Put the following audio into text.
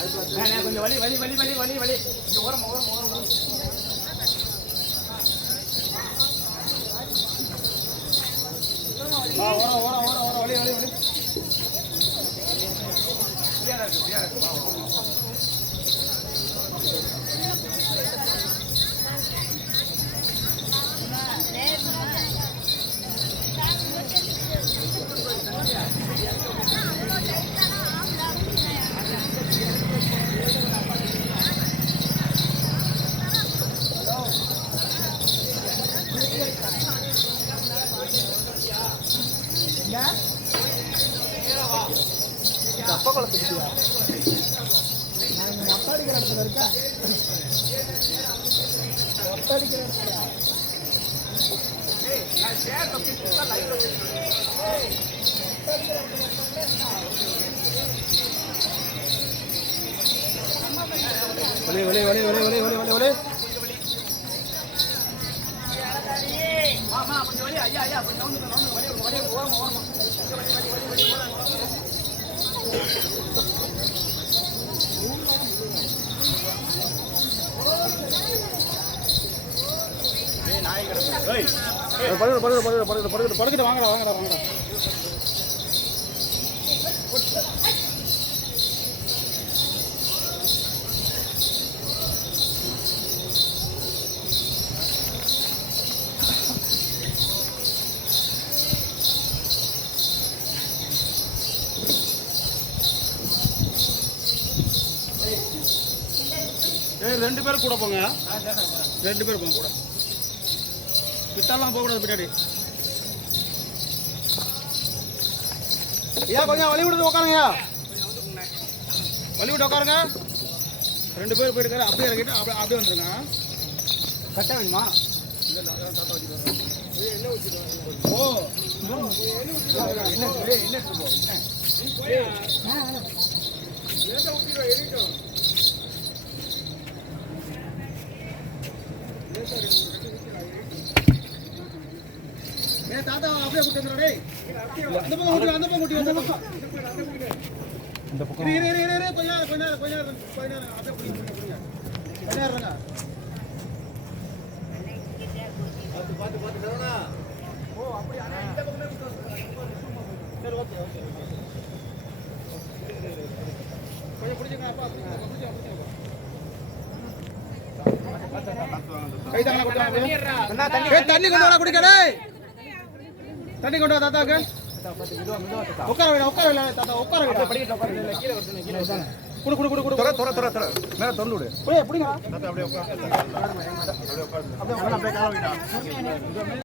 கொஞ்சம் வலி வலி வலி வலி வலி வலி ஓரம் ஓரம் ஓரம் ஓரம் ஓரம் ஓரம் ஓரம் வலி வலி வலி ஃப்ரீயா இருக்கு அப்பா குளத்துக்கிட்டியா நான் மொட்டை அடிக்கிற இடத்துல இருக்கேன் மொட்டை அடிக்கிற இடத்துல வலி வலி வலி வலி வலி வலி வலி வலி மாமா கொஞ்சம் வலி ஐயா ஐயா கொஞ்சம் வலி வலி ஓரமா ஓரமா வலி வலி வலி வலி நாய் கிடக்கு ஏய் படுக்கிட்டு வாங்கடா வாங்கடா வாங்கடா ரெண்டு பேரும் கூட போங்க ரெண்டு பேரும் போங்க கூட கிட்டலாம் போகக்கூடாது பின்னாடி ஐயா கொஞ்சம் வழி விட்டு உட்காருங்க வழி விட்டு உட்காருங்க ரெண்டு பேர் போயிருக்காரு அப்படியே இறக்கிட்டு அப்படியே வந்துருங்க கட்ட வேணுமா ஓ தாத்தா அப்படியே கூட்டி வந்துடுறே அந்த பக்கம் கூட்டி அந்த பக்கம் கொஞ்சம் அப்படியே பிடிங்க பார்த்து ஓ அப்படி இந்த பக்கமே சரி ஓகே ஓகே கொஞ்சம் பிடிச்சிங்க அப்பா கை தண்ணி கொண்டு வர குடிக்கடே தண்ணி கொண்டு வா தாத்தாக்கு உட்கார விட தாத்தா உட்கார விட கீழே குடு குடு குடு குடு தர மேல தொண்டு விடு அப்படியே தாத்தா அப்படியே உட்காரு அப்படியே கால வைடா